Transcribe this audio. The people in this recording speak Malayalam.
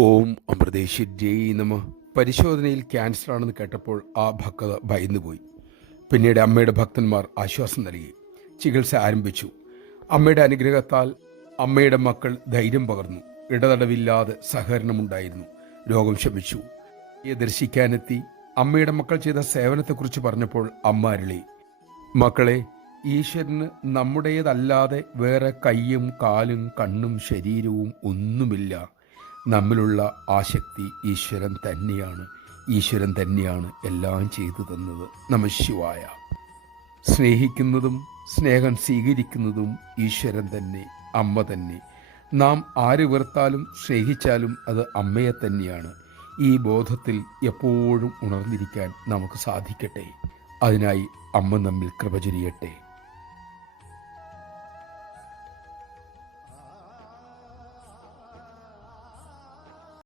ഓം അമൃതേശ്വര്യൈ നമ. പരിശോധനയിൽ ക്യാൻസർ ആണെന്ന് കേട്ടപ്പോൾ ആ ഭക്തത ഭയന്നുപോയി. പിന്നീട് അമ്മയുടെ ഭക്തന്മാർ ആശ്വാസം നൽകി. ചികിത്സ ആരംഭിച്ചു. അമ്മയുടെ അനുഗ്രഹത്താൽ അമ്മയുടെ മക്കൾ ധൈര്യം പകർന്നു. ഇടതടവില്ലാതെ സഹകരണമുണ്ടായിരുന്നു. രോഗം ശമിച്ചു. ദർശിക്കാനെത്തി അമ്മയുടെ മക്കൾ ചെയ്ത സേവനത്തെക്കുറിച്ച് പറഞ്ഞപ്പോൾ അമ്മ അരുളി, മക്കളെ, ഈശ്വരന് നമ്മുടേതല്ലാതെ വേറെ കയ്യും കാലും കണ്ണും ശരീരവും ഒന്നുമില്ല. നമ്മിലുള്ള ആശക്തി ഈശ്വരൻ തന്നെയാണ്. ഈശ്വരൻ തന്നെയാണ് എല്ലാം ചെയ്തു തന്നത്. നമഃശിവായ. സ്നേഹിക്കുന്നതും സ്നേഹം സ്വീകരിക്കുന്നതും ഈശ്വരൻ തന്നെ, അമ്മ തന്നെ. നാം ആര് വെറുത്താലും സ്നേഹിച്ചാലും അത് അമ്മയെ തന്നെയാണ്. ഈ ബോധത്തിൽ എപ്പോഴും ഉണർന്നിരിക്കാൻ നമുക്ക് സാധിക്കട്ടെ. അതിനായി അമ്മ നമ്മിൽ കൃപ ചൊരിയട്ടെ.